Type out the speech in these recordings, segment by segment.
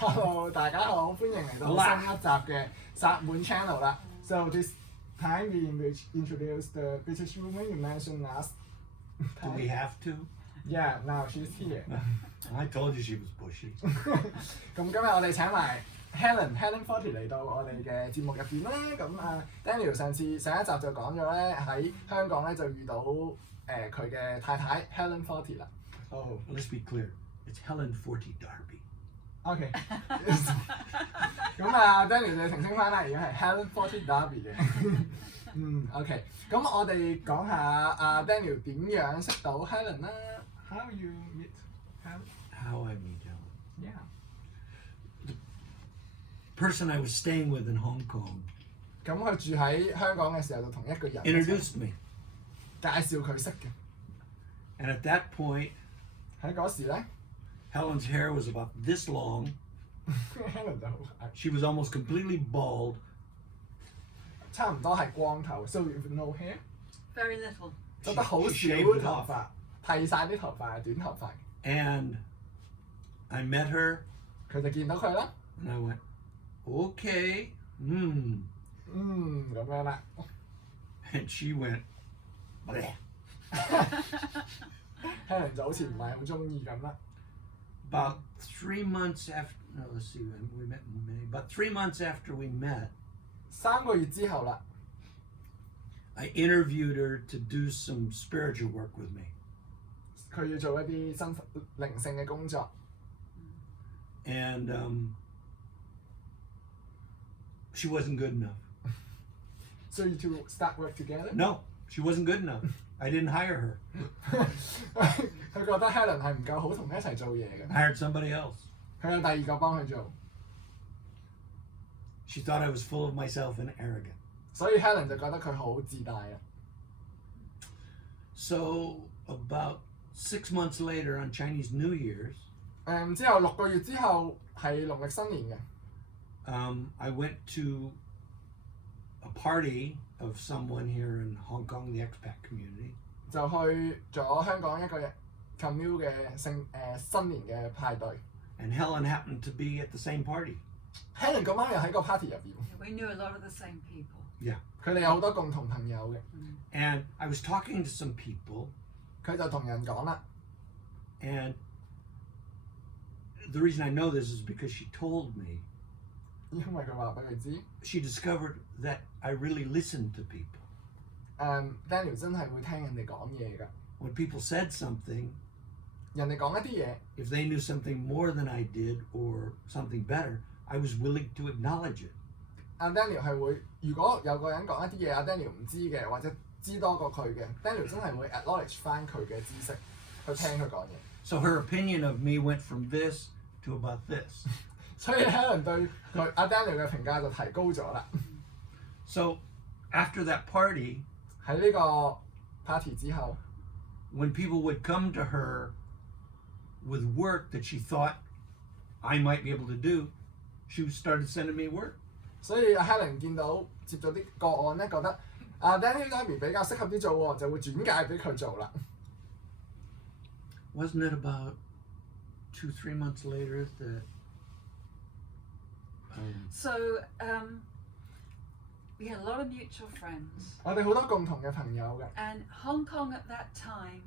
Hello， 大家好，歡迎嚟到新一集嘅薩滿 Channel 啦。So this time we introduce the British woman you mentioned last. Do we have to? Yeah, now she's here. I told you she was pushy. 咁今日我哋請埋 Helen Forty 嚟到我哋嘅節目入邊啦。咁Daniel 上一集就講咗咧，喺香港咧就遇到佢嘅太太 Helen Forty 啦。Oh, let's be clear. It's Helen Forty Darby. OK 咁Daniel 就澄清翻啦，而家係 Helen Forty Darby 嘅。OK 咁我哋講下Daniel 點樣識到 Helen 啦。How you meet Helen? How I meet Helen? Yeah. The person I was staying with in Hong Kong 咁佢住喺香港嘅時候就同一個人 introduced me. 介紹佢識嘅。And at that point, 喺嗰時咧 Helen's hair was about this long. Helen 就好矮， She was almost completely bald. 差唔多係光頭 ，so with no hair， Very little. 執得好 She 少 shaved it 頭 off. 髮，剃晒啲頭髮，短頭髮。 And I met her 佢就見到佢啦， and I went, okay, 咁樣啦。 And she went, bleh. Helen 就好似唔係好中意咁啦。 About 3 months after, no, let's see, we met in May. About 3 months after we met, 3個月之後啦， I interviewed her to do some spiritual work with me. 佢要做一啲靈性嘅工作， And she wasn't good enough. 所以 to start work together。 No, she wasn't good enough. I didn't hire her. 佢覺得 Helen 係唔夠好同佢一齊做嘢嘅， I hired somebody else. 佢有第二個幫佢做， She thought I was full of myself and arrogant. 所以 Helen 就覺得佢好自大啦。 So about 6 months later on Chinese New Year's, 之後6個月之後係農曆新年嘅。 I went to a party of someone here in Hong Kong, the expat community. 就去咗香港一個 commune 嘅新年嘅派對。 And Helen happened to be at the same party. Helen 咁啱又喺個 party 入邊， We knew a lot of the same people. Yeah. 佢哋有好多共同朋友嘅。 And I was talking to some people, 佢就同人講啦， and the reason I know this is because she told me 因為佢話俾佢知 she discovered that I really listened to people. Daniel 真係會聽人哋講嘢㗎。 When people said something, 人哋講一啲嘢， if they knew something more than I did or something better, I was willing to acknowledge it. Daniel 係會，如果有個人講一啲嘢Daniel 唔知嘅，或者知多過佢嘅，Daniel 真係會 acknowledge 翻佢嘅知識，去聽佢講嘢。 So her opinion of me went from this to about this. 所以 Helen 對佢Daniel 嘅評價就提高咗啦。 So after that party, 喺呢個 party 之後， when people would come to her with work that she thought I might be able to do, she started sending me work. 所以Helen 見到接咗啲個案咧，覺得Daniel Darby 比較適合啲做喎，就會轉介俾佢做啦。 Wasn't it about 2-3 months later that So we had a lot of mutual friends. 我哋好多共同嘅朋友嘅。 And Hong Kong at that time,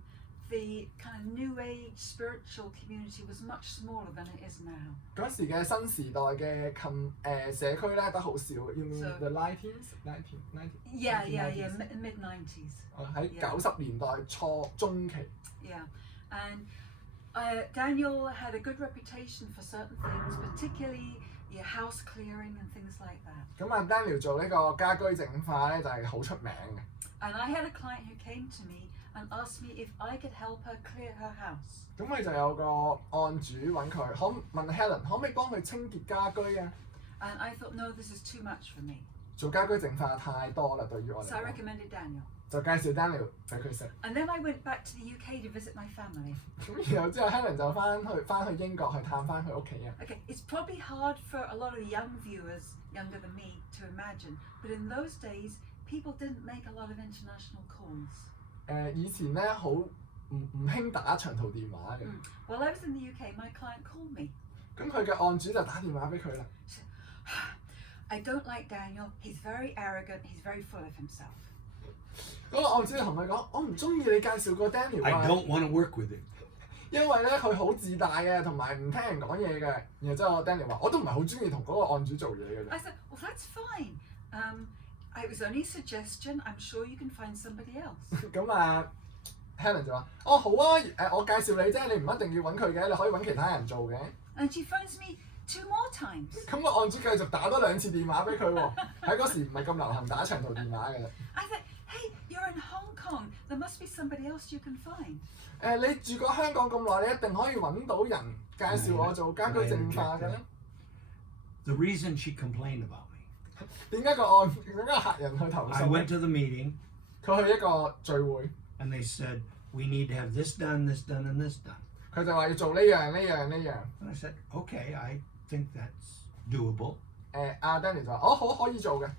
the kind of new age spiritual community was much smaller than it is now. 嗰時嘅新時代嘅社區咧得好少嘅，You mean So- the 19 Yeah, mid-90s. 喺90年代中期。 Yeah. And Daniel had a good reputation for certain things, particularly house clearing and things like that. 咁Daniel 做呢個家居淨化咧就係好出名嘅。 And I had a client who came to me and asked me if I could help her clear her house. 咁佢就有個案主揾佢，問 Helen 可唔可以幫佢清潔家居啊？ And I thought, no, this is too much for me. 做家居淨化太多啦，對於我嚟 So I 講， recommended Daniel. 就介紹 Daniel 俾佢識。 And then I went back to the UK to visit my family. 咁然後之後 Helen 就翻去英國去探翻佢屋企人。 Okay, it's probably hard for a lot of young viewers, younger than me, to imagine, but in those days, people didn't make a lot of international calls. 以前咧好唔興打長途電話嘅。 While I was in the UK, my client called me. 咁佢嘅案主就打電話俾佢啦。I don't like Daniel. He's very arrogant. He's very full of himself. 嗰個案主就同佢講：我唔中意你介紹個 Daniel I 啊， don't want to work with him. 因為咧佢好自大嘅，同埋唔聽人講嘢嘅。然後之後 Daniel 話：我都唔係好中意同嗰個案主做嘢嘅啫。 I said, well, that's fine. It was only a suggestion. I'm sure you can find somebody else. 咁啊 Helen 就話：哦好啊，我介紹你啫，你唔一定要揾佢嘅，你可以揾其他人做嘅。 And she phones me 2 more times. 咁個案主繼續打多2次電話俾佢喎。喺嗰時唔係咁流行打長途電話嘅。 I said, hey, you're in Hong Kong. There must be somebody else you can find. 你住過香港咁耐，你一定可以揾到人介紹我做家居淨化嘅啦。 The reason she complained about me. 點解個客人去投 I 訴 went 咧？ to the meeting 佢去一個聚會， and they said, we need to have this done, this done, and this done. 佢就話要做呢樣呢樣呢樣。 And I said, okay, I think that's doable. 阿 Daniel 就話：哦好可以做嘅。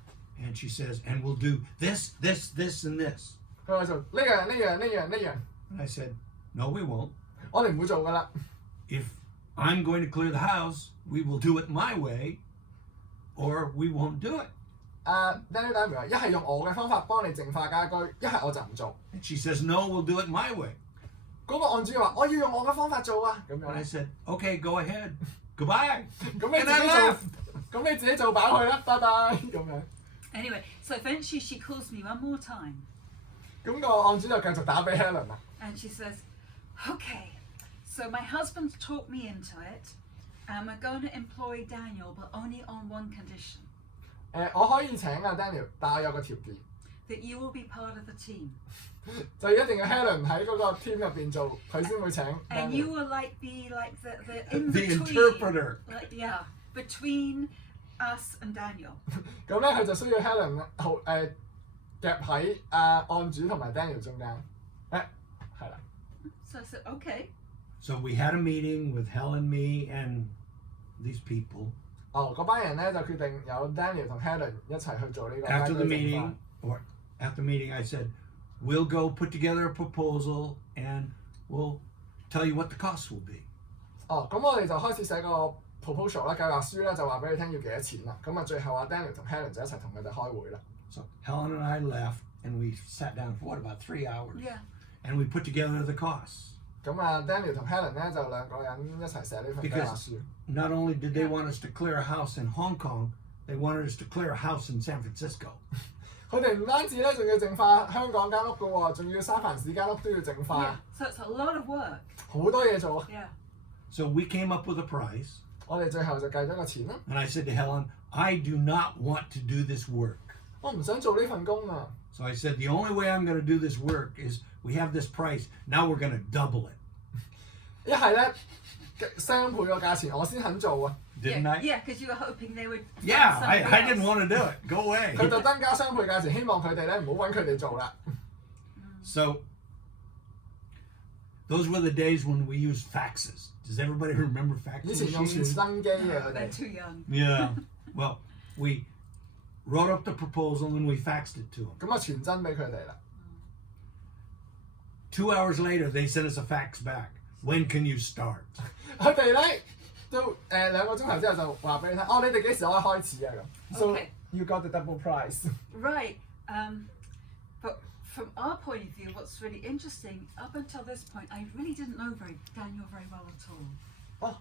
And she says, and we'll do this, this, this, and this. 佢話做呢樣呢樣呢樣呢樣。 And I said, no, we won't. 我哋唔會做噶啦。 If I'm going to clear the house, we will do it my way, or we won't do it. Daniel Darby 話：一係用我嘅方法幫你淨化家居，一係我就唔做。 And she says, no, we'll do it my way. 嗰個案主話：我要用我嘅方法做啊！咁 And I 樣。 said, okay, go ahead. Goodbye. 咁你自己做，咁你自己做飽佢啦，拜拜咁樣。 Anyway, so eventually she calls me one more time. 咁個案主就繼續打俾 Helen 啦。 And she says, okay, so my husband's talked me into it, and we're going to employ Daniel, but only on one condition. 我可以請阿 Daniel，但係有個條件， That you will be part of the team. 就一定要 Helen 喺嗰個 team 入邊做，佢先會請 And you Daniel。 will be like the in The between. interpreter. Like, yeah, between us and Daniel. 咁咧佢就需要 Helen 夾喺案主同埋 Daniel 中間。係啦。 So I said, okay. So we had a meeting with Helen, me, and these people. 嗰班人咧就決定有 Daniel 同 Helen 一齊去做呢個 After the 家居淨化 meeting, or after the meeting, I said, we'll go put together a proposal, and we'll tell you what the cost will be. 咁我哋就開始寫個 proposal 啦，計劃書啦，就話俾你聽要幾多錢啦。咁啊，最後Daniel 同 Helen 就一齊同佢哋開會啦。 So Helen and I left, and we sat down for about 3 hours. Yeah. And we put together the costs. 咁Daniel 同 Helen 咧就兩個人一齊寫呢份計劃書。 Not only did they want us to clear a house in Hong Kong, they wanted us to clear a house in San Francisco. 佢哋唔單止咧，仲要淨化香港間屋嘅喎，仲要三藩市間屋都要淨 Yeah. 化， So it's a lot of work. 好多嘢做。 Yeah. So we came up with a price, 我哋最後就計咗個錢啦。 and I said to Helen, I do not want to do this work. 我唔想做呢份工啊！ So I said, the only way I'm going to do this work is we have this price, now we're going to double it. 一係咧雙倍個價錢，我先肯做啊！ Didn't yeah, I? Yeah, because you were hoping they would. Find Yeah, somebody I didn't else. want to do it. Go away. 佢特登加雙倍價錢，希望佢哋咧唔好揾佢哋做啦。 So those were the days when we used faxes. Does everybody remember fax 以前用傳 machines? 真機嘅佢 They're 哋。 too young. Yeah. Well, we wrote up the proposal and we faxed it to them. 咁傳真俾佢哋啦。 2 hours later, they sent us a fax back. When can you start? 佢哋咧都2個鐘頭之後就話俾你聽，你哋幾時可以開始啊咁。So Okay. you got the double price. Right. But from our point of view, what's really interesting, up until this point, I really didn't know Daniel very well at all.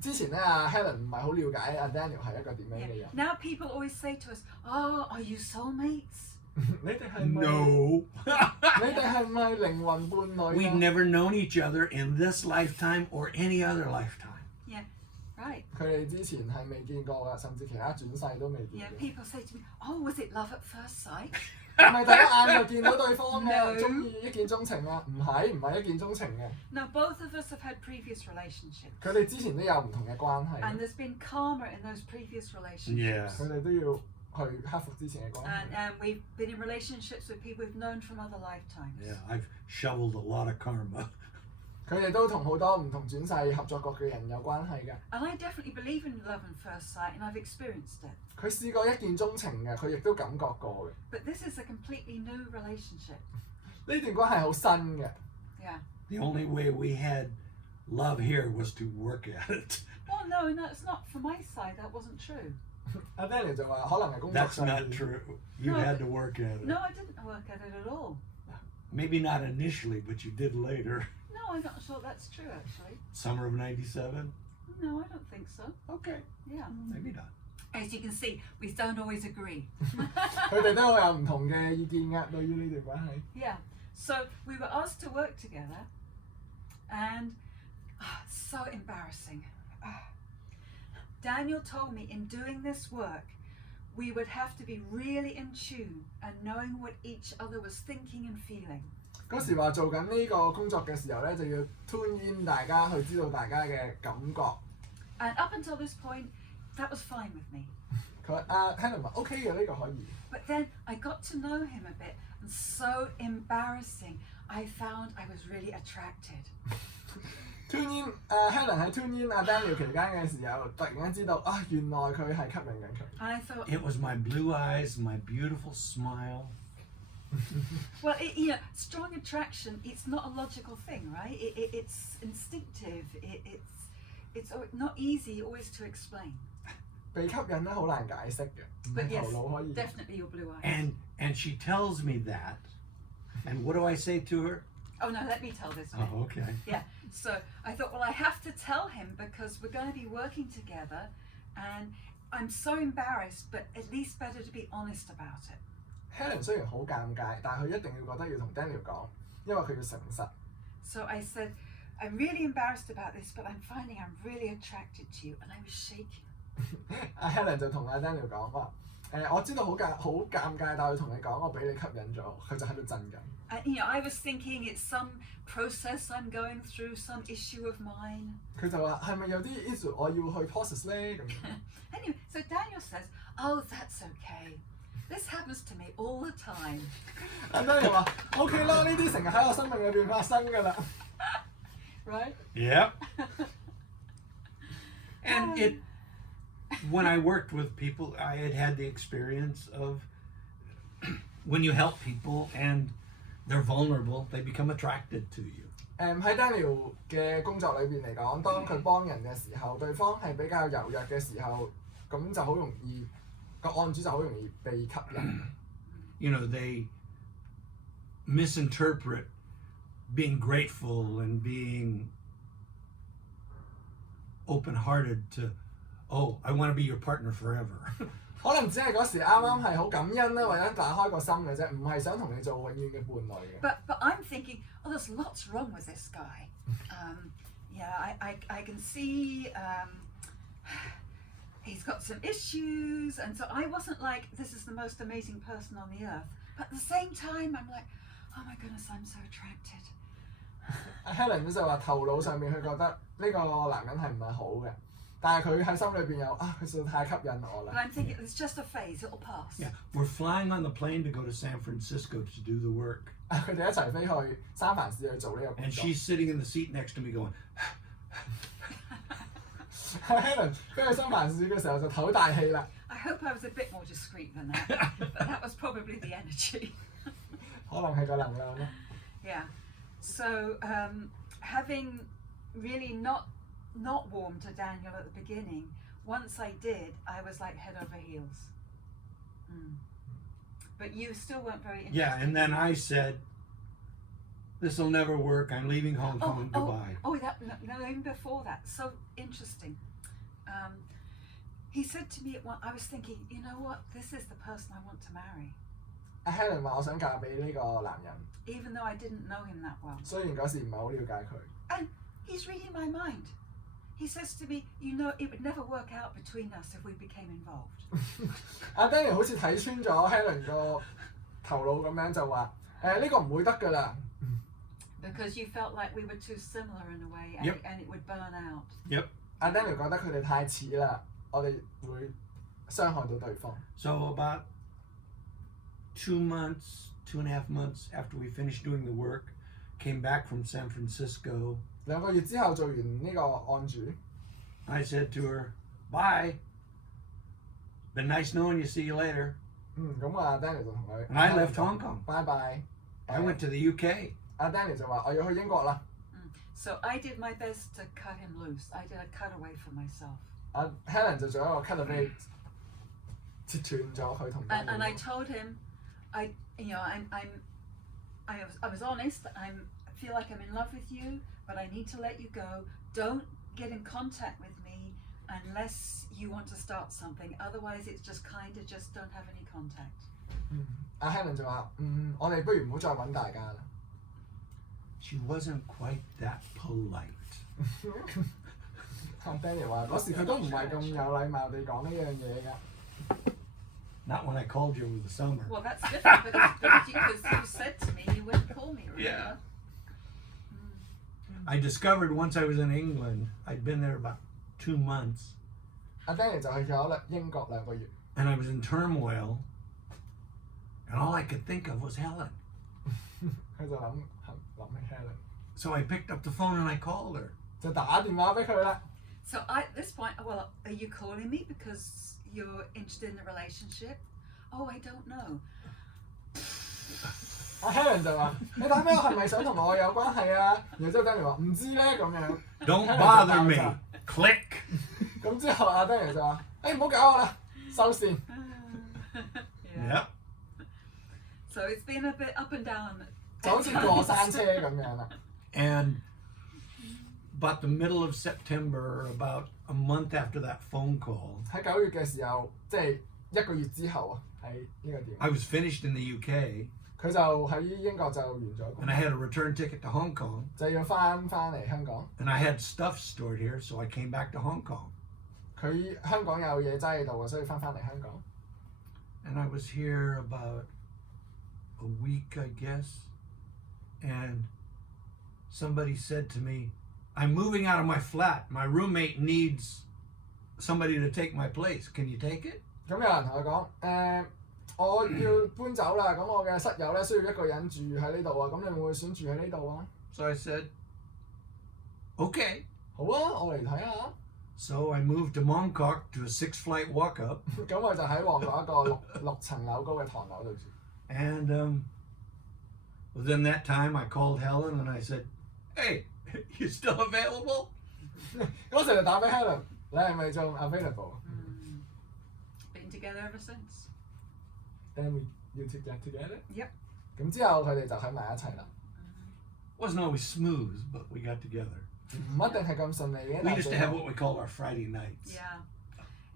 之前咧Helen 唔係好了解Daniel 係一個點樣嘅 Yeah. 人。 Now people always say to us, "Oh, are you soulmates?" 你哋係咪？ No. 你哋係咪靈魂伴侶 We've 啊？ never known each other in this lifetime or any other lifetime. Yeah. Right. 佢哋之前係未見過㗎，甚至其他轉世都未見 Yeah. 過。 People say to me, "Oh, was it love at first sight?" 係咪第一眼就見到對方嘅， No. 中意一見鍾情啊？唔係一見鍾情嘅。 No, both of us have had previous relationships, 佢哋之前都有唔同嘅關 and 係， there's been karma in those previous relationships. 佢哋都要去克服之前嘅關 And 係。 we've been in relationships with people we've known from other lifetimes. Yeah, I've shoveled a lot of karma. 佢哋都同好多唔同轉世合作過嘅人有關係㗎。 And I definitely believe in love at first sight, and I've experienced it. 佢試過一見鍾情嘅，佢亦都感覺過嘅。 But this is a completely new relationship. 呢段關係好新嘅。 Yeah. The only way we had love here was to work at it. Well, no, it's not from my side. That wasn't true. Daniel 就話可能係工作 That's 上 not true. You No, had but- to work at it. No, I didn't work at it at all. Maybe not initially, but you did later. No, I'm not sure that's true, actually. Summer of '97. No, I don't think so. Okay, Yeah. maybe not. As you can see, we don't always agree. 佢哋都好有唔同嘅意見㗎，對於呢段關係。 Yeah. So we were asked to work together, and so embarrassing. Daniel told me in doing this work, we would have to be really in tune and knowing what each other was thinking and feeling. 嗰時話做緊呢個工作嘅時候咧，就要 tune in 大家去知道大家嘅感覺。 And up until this point, that was fine with me. 佢Helen 話 OK 嘅，呢個可以。 But then I got to know him a bit, and so embarrassing. I found I was really attracted. tune in Helen 喺 tune in Daniel 期間嘅時候，突然間知道原來佢係吸引緊佢。 And I thought, It was my blue eyes, my beautiful smile. well, strong attraction, it's not a logical thing, right? It's instinctive. It's not easy always to explain. 被吸引咧好難解釋嘅，唔 But 係 yes, 頭腦可以。 definitely your blue eyes. And she tells me that. And what do I say to her? Oh no, let me tell this bit. Oh, okay. Yeah, so I thought, well, I have to tell him because we're going to be working together, and I'm so embarrassed, but at least better to be honest about it. Helen 雖然好尷尬，但係佢一定要覺得要同 Daniel 講，因為佢要誠實。 So I said, I'm really embarrassed about this, but I'm finding I'm really attracted to you, and I was shaking. Helen 就同Daniel 講話我知道好尷尬，但係我要同你講，我俾你吸引咗，佢就喺度震緊。 And I was thinking it's some process I'm going through, some issue of mine. 佢就話係咪有啲 issue 我要去 process 咧咁？ Anyway, so Daniel says, oh, that's okay. This happens to me all the time. Daniel 話 OK 啦，呢啲成日喺我生命裏邊發生㗎啦。 Right? Yep. And when I worked with people, I had the experience of when you help people and they're vulnerable, they become attracted to you. 喺 Daniel 嘅工作裏邊嚟講，當佢幫人嘅時候，對方係比較柔弱嘅時候，咁就好容易個案主就好容易被吸引。You know, they misinterpret being grateful and being open-hearted to, oh, I want to be your partner forever. 可能只係嗰時啱啱係好感恩啦，或者打開個心嘅啫，唔係想同你做永遠嘅伴侶嘅。 But I'm thinking, oh, there's lots wrong with this guy. I can see he's got some issues, and so I wasn't like, this is the most amazing person on the earth. But at the same time, I'm like, oh my goodness, I'm so attracted. Helen 就話頭腦上面佢覺得呢個男人係唔係好嘅，但係佢喺心裏邊有佢實在太吸引我 But 啦。 I'm thinking, it's just a phase, it'll pass. Yeah, we're flying on the plane to go to San Francisco to do the work. 佢哋一齊飛去三藩市去做呢個工 And 作。 she's sitting in the seat next to me going, Helen 飛去三藩市嘅時候就唞大氣啦。 I hope I was a bit more discreet than that, but that was probably the energy. 可能係個能量咯。 Yeah. So having really not warmed to Daniel at the beginning, once I did, I was like head over heels. But you still weren't very interested. yeah, and then I said, this'll never work, I'm leaving Hong Kong, goodbye. No, even before that, so interesting. He said to me at one, I was thinking, you know what, this is the person I want to marry. Helen 話我想嫁俾呢個男人， Even though I didn't know him that well. 雖然嗰時唔係好了解佢。 And he's reading my mind. He says to me, you know, it would never work out between us if we became involved. Daniel 好似睇穿咗 Helen 個頭腦咁樣就話呢個唔會得㗎啦。 Because you felt like we were too similar in a way, and, Yep. and it would burn out. Yep. Daniel 覺得佢哋太似啦，我哋會傷害到對方。 So about 2.5 months after we finished doing the work, came back from San Francisco. 2個月之後做完呢個案主， I said to her, bye. Been nice knowing you, see you later. 咁Daniel 就同佢 And I left Hong Kong. Bye bye。 I went to the UK. Daniel 就話我要去英國啦。So I did my best to cut him loose. I did a cutaway for myself. Helen 就做一個 cut away，切斷咗佢同 Daniel。 And I told him, I was honest. I feel like I'm in love with you, but I need to let you go. Don't get in contact with me unless you want to start something. Otherwise, it's just kind of just don't have any contact. 阿 Helen 就話：我哋不如唔好再揾大家啦。She wasn't quite that polite. 阿 Daniel 話嗰時佢都唔係咁有禮貌地講呢樣嘢㗎。Not when I called you over the summer. Well, that's different because you said to me you wouldn't call me. Remember? Yeah. I discovered once I was in England, I'd been there about 2 months. 阿 Daniel 就去咗英國2個月。 And I was in turmoil, and all I could think of was Helen. 佢就諗起 Helen， So I picked up the phone and I called her. 就打電話俾佢啦。 So at this point, well, are you calling me because you're interested in the relationship? Oh, I don't know. 阿 Helen 就話：你打俾我係咪想同我有關係啊？然後之後 Daniel 話：唔知咧咁樣。 Don't bother me. Click. 咁之後阿 Daniel 就話：唔好搞我啦，收線。Yep. So it's been a bit up and down. 就好似過山車咁樣啦。 And about the middle of September, about a month after that phone call, 喺9月嘅時候，即係1個月之後啊，喺呢個電話。 I was finished in the UK, 佢就喺英國就完咗 and I had a return ticket to Hong Kong, 就要翻嚟香港。 and I had stuff stored here, so I came back to Hong Kong. 佢香港有嘢擠喺度啊，所以翻嚟香港。 And I was here about a week, I guess, and somebody said to me, I'm moving out of my flat. My roommate needs somebody to take my place. Can you take it? 咁有人同佢講：我要搬走啦，咁我嘅室友咧需要一個人住喺呢度啊，咁你會唔會想住喺呢度啊？ So I said, okay. 好啊，我嚟睇下。 So I moved to Mongkok to a 6-flight walk-up. 咁我就喺旺角一個6層樓高嘅唐樓度住。 And within that time, I called Helen and I said, hey, you still available? 嗰時就打俾 Helen， 你係咪仲 available？ Been together ever since. Then you two get together. Yep. 咁之後佢哋就喺埋一齊啦。 Wasn't always smooth, but we got together. 唔一定係咁順利嘅。 We used to have what we call our Friday nights. Yeah.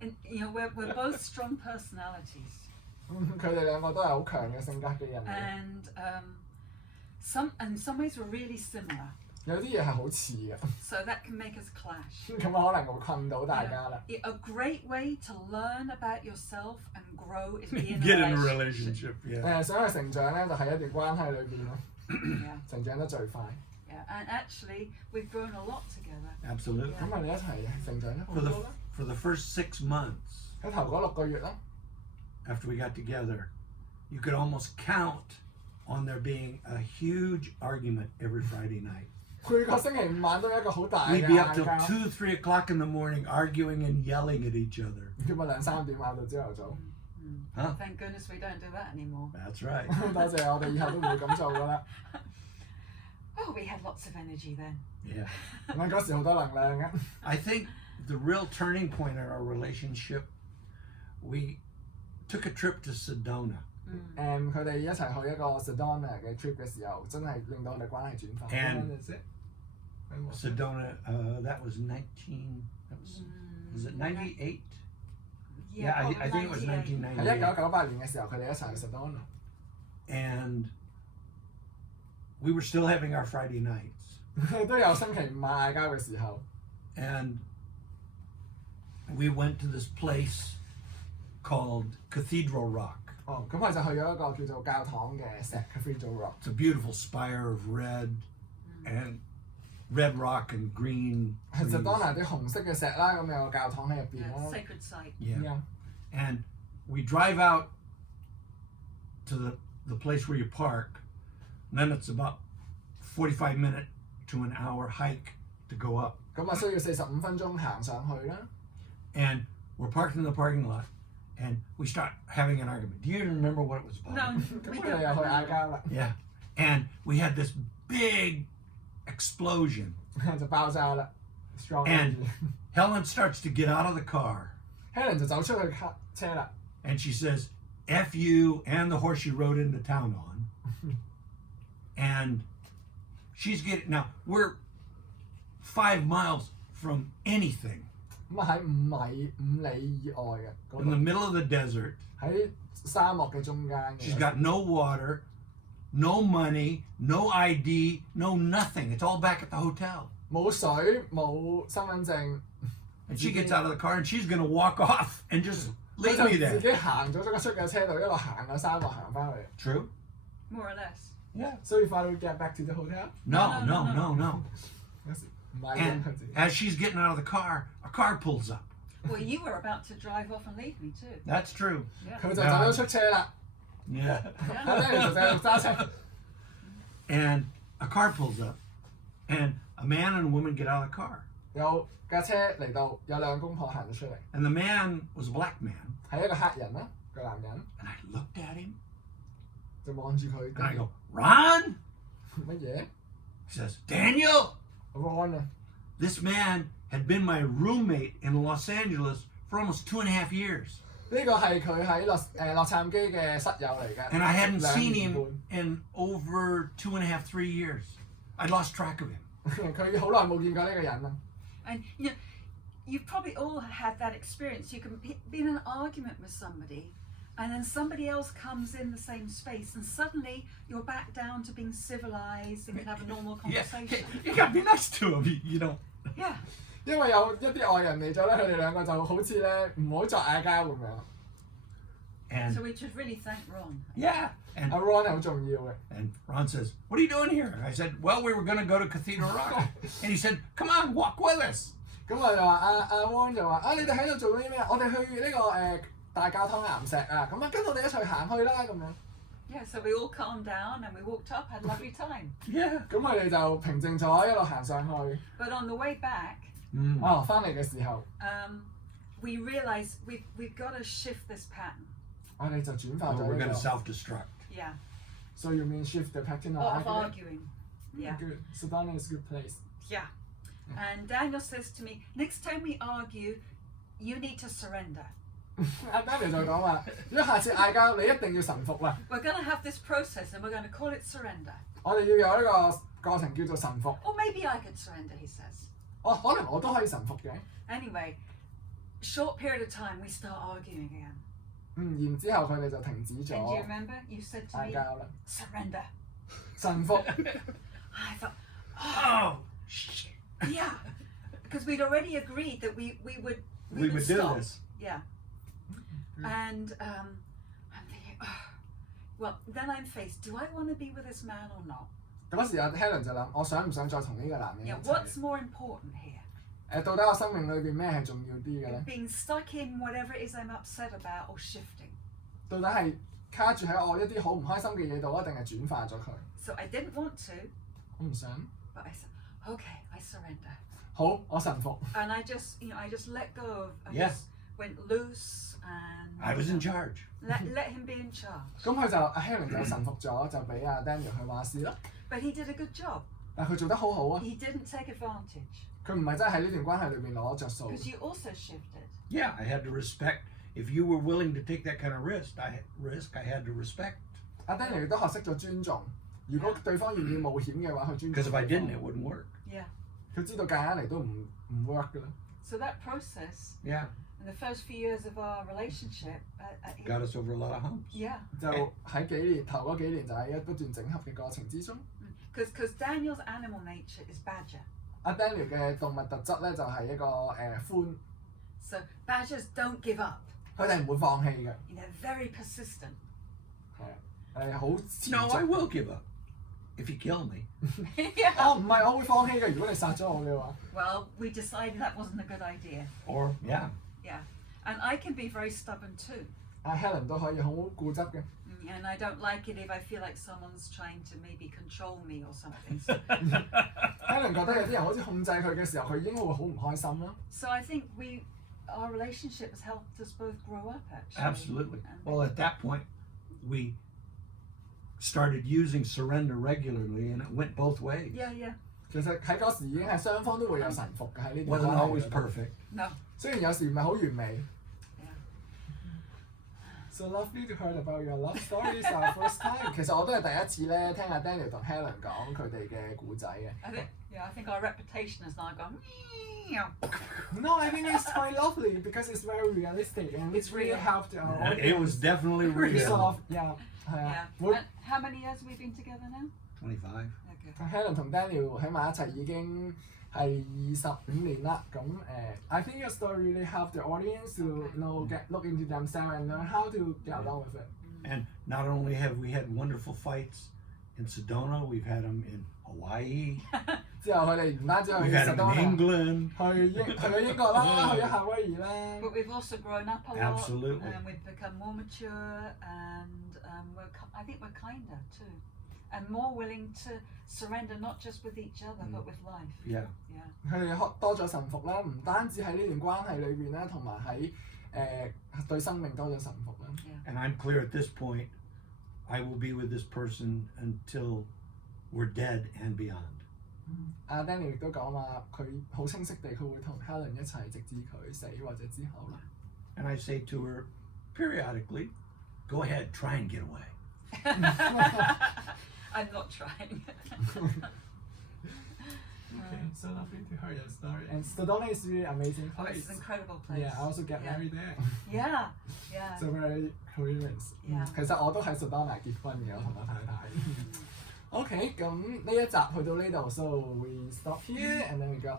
And we're both strong personalities. 佢哋兩個都係好強嘅性格嘅人嚟。 And in some ways we're really similar. 有啲嘢係好似嘅。 So that can make us clash. 咁可能會困到大家啦。 A great way to learn about yourself and grow is be in Get in a a relationship. relationship, yeah. 想去成長咧，就喺一段關係裏邊咯， Yeah. 成長得最快。 Yeah. And actually, we've grown a lot together. Absolutely. 咁我哋一齊成長得好 For 多 the 啦。 for the first 6 months 喺頭嗰6個月啦， after we got together, you could almost count on there being a huge argument every Friday night. 每個星期5晚都有一個好大嘅 We'd be up 嗌 till 交。 2, 3 o'clock in the morning arguing and yelling at each other. 咁啊2-3點嗌到朝頭早。 Huh? Thank goodness we don't do that anymore. That's right. 多謝，我哋以後都唔會咁做噶啦。 Oh, we had lots of energy then. Yeah. 我嗰時好多能量嘅。 I think the real turning point in our relationship, we took a trip to Sedona. 佢哋一齊去一個 Sedona 嘅 trip 嘅時候，真係令到我哋關係轉化。 And Sedona, that was was it 98? Yeah, I think it was 98. 喺 1998. 1998年嘅時候，佢哋一齊去 Sedona。 And we were still having our Friday nights. 都有星期5晚嗌交嘅時候。 And we went to this place called Cathedral Rock. 咁佢就去咗一個叫做教堂嘅石 Cathedral Rock。 It's a beautiful spire of red rock and green 係 trees. Sedona 啲紅色嘅石啦，咁有個教堂喺入邊 Yeah, 啦。 sacred site. Yeah. And we drive out to the place where you park, and then it's about 45-minute to an hour hike to go up. 咁啊需要45分鐘行上去啦。 And we're parked in the parking lot, and we start having an argument. Do you even remember what it was about? No, 咁 we 佢哋又去 don't. 嗌交啦。 Yeah. And we had this big explosion. 就爆炸啦 ，strong And energy Helen starts to get out of the car. Helen 就走出去車啦， And she says, F you and the horse you rode into town on. And she's getting, now we're 5 miles from anything, 咁啊喺5里以外嘅嗰 in the 度， middle of the desert. 喺沙漠嘅中間 She's 嘅， got no water, no money, no ID, no nothing. It's all back at the hotel. 冇水冇身份證， And she gets out of the car and she's going to walk off and just 佢 leave 就 me 自 there. 己行咗個出嘅車度，一路行個沙漠行翻去。 True? More or less. Yeah. So you finally get back to the hotel？ No.唔係 And 佢自己。 as she's getting out of the car, a car pulls up. Well, you were about to drive off and leave me too. That's true. Yeah. 佢就走咗出車啦， Yeah. 阿 Daniel 就繼續揸車。 And a car pulls up, and a man and a woman get out of the car. 有架車嚟到，有兩公婆行咗出嚟， And the man was a black man. 係一個黑人啦，個男人 And I looked at him, 就望住佢， and I go, Ron? 乜嘢 He says, Daniel? ？Ron 啊， This man had been my roommate in Los Angeles for almost 2.5 years. 呢個係佢喺洛杉磯嘅室友嚟嘅， And I hadn't 2 seen 年 him in over 2.5, 3 years. I lost track of him. 半，佢好耐冇見過呢個人啦。 And you know, you've probably all had that experience. You can be in an argument with somebody, and then somebody else comes in the same space, and suddenly you're back down to being civilized and can have a normal Yeah, conversation. you gotta be nice to him. You know. Yeah. 因為有一啲外人嚟咗咧，佢哋兩個就好似咧唔好再嗌交咁樣。 And So we should really thank Ron. yeah, 阿 and Ron 係好重要嘅。 and Ron says, "What are you doing here?" I said, "Well, we were gonna go to Cathedral Rock," and he said, "Come on, walk with us." 咁我就話阿 Ron 就話你哋喺度做緊啲咩啊？我哋去呢個大教堂岩石啊，咁啊跟我哋一齊行去啦咁樣。 Yeah, so we all calmed down and we walked up, had a lovely time. Yeah. 咁佢哋就平靜咗，一路行上去。 But on the way back, 哦，翻嚟嘅時候， we realized we've got to shift this pattern. 我哋就轉化 Oh, 咗 we're 呢 gonna 個。 self-destruct. Yeah. So you mean shift the pattern Of of argument? arguing. Yeah. Good. Sedona is a good place. Yeah. And Daniel says to me, next time we argue, you need to surrender. 阿 Darby 就講話，如果下次嗌交，你一定要臣服啦。 We're going to have this process and we're going to call it surrender. 我哋要有一個過程叫做臣服。 Or maybe I could surrender, he says. 可能我都可以臣服嘅。 Anyway, short period of time, we start arguing again. 然之後佢哋就停止 And do you 咗 remember? You said to 嗌 me, 交啦。 surrender. 臣服 I thought, Oh, shit. yeah. Because we'd already agreed that we would We would do stop. this. Yeah. And I'm thinking, well, then I'm faced, do I want to be with this man or not? 嗰時阿 Helen 就諗，我想唔想再同呢個男人一 Yeah, 齊？ what's more important here? 到底我生命裏邊咩係重要啲嘅咧？ Being stuck in whatever it is I'm upset about or shifting? 到底係卡住喺我一啲好唔開心嘅嘢度啊，定係轉化咗佢？ So I didn't want to, 我唔想。 but I said, okay, I surrender. 好，我臣服。 And I just let go of, I Yeah. just went loose and I was in charge. let him be in charge. 咁佢就阿 Helen 就臣服咗，就俾阿 Daniel 去話事啦。 But he did a good job. 但佢做得好好啊！ He didn't take advantage 佢唔係真係喺呢段關係裏邊攞着數。 because you also shifted. Yeah, I had to respect. If you were willing to take that kind of risk, I had to respect. 阿 Daniel 亦都學識咗尊重。如果對方願意冒險嘅話，去尊重 Because if I 對 didn't, 方 it wouldn't work. Yeah. 佢知道夾硬嚟都唔 work 㗎啦。 So that process Yeah, in the first few years of our relationship, got us over a lot of humps. yeah, 就喺頭嗰幾年就喺不斷整合嘅過程之中。 because Daniel's animal nature is badger. 阿 Daniel 嘅動物特質咧就係一個歡， So badgers don't give up. 佢哋唔會放棄嘅， Very persistent. 係好持 No, I 續。 will give up if you kill me. Yeah. 哦，唔係，我會放棄嘅。如果你殺咗我嘅話， Well, we decided that wasn't a good idea. Or yeah, Yeah. And I can be very stubborn too. 阿 Helen 都可以好固執嘅。 And I don't like it if I feel like someone's trying to maybe control me or something. So, Helen 覺得有啲人好似控制佢嘅時候，佢已經會好唔開心啦。 so I think our relationship has helped us both grow up actually. absolutely. And- Well, at that point, we started using surrender regularly, and it went both ways. Yeah, yeah. 其實喺嗰時已經係雙方都會有臣服嘅喺呢段 Wasn't 關係 always 裏邊 perfect. No. 雖然有時唔係好完美。Yeah. So lovely to hear about your love stories our first time 其實我都係第一次咧聽阿 Daniel 同 Helen 講佢哋嘅故仔嘅。I think our reputation has now gone. No, I think it's quite lovely because it's very realistic and it's really helped our It was definitely sort real. of yeah 係 Yeah. 啊。會 And how many years have we been together now? 25. Okay. 同 Helen 同 Daniel 喺埋一齊已經係25年啦。咁I think your story really helped the audience to look into themselves and learn how to get along with it. And not only have we had wonderful fights in Sedona, we've had them in Hawaii, 之後佢哋唔單止去 we've had them in England. 去咗英國啦，去咗夏威夷啦。 But we've also grown up a lot. Absolutely. And we've become more mature, and I think we're kinder too, and more willing to surrender not just with each other but with life. Yeah. Yeah. 佢哋多咗臣服啦，唔單止喺呢段關係裏邊啦，同埋喺對生命多咗臣服啦。And I'm clear at this point, I will be with this person until we're dead and beyond. 阿 Daniel 亦都講話，佢好清晰地佢會同 Helen 一齊，直至佢死或者之後啦。And I say to her periodically, go ahead, try and get away. I'm not trying. Okay, so lovely to hear your story. And Sedona is really amazing Oh, place. it's an incredible place. Yeah, I also get married there. Yeah, yeah. So very coincidence. Yeah. 其實我都喺 Sedona 結婚嘅，我同我太太。OK，咁呢一集去到呢度 ，so we stop here and then we go。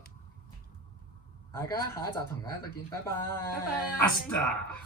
大家下一集同大家再見，拜拜。拜拜。Hasta!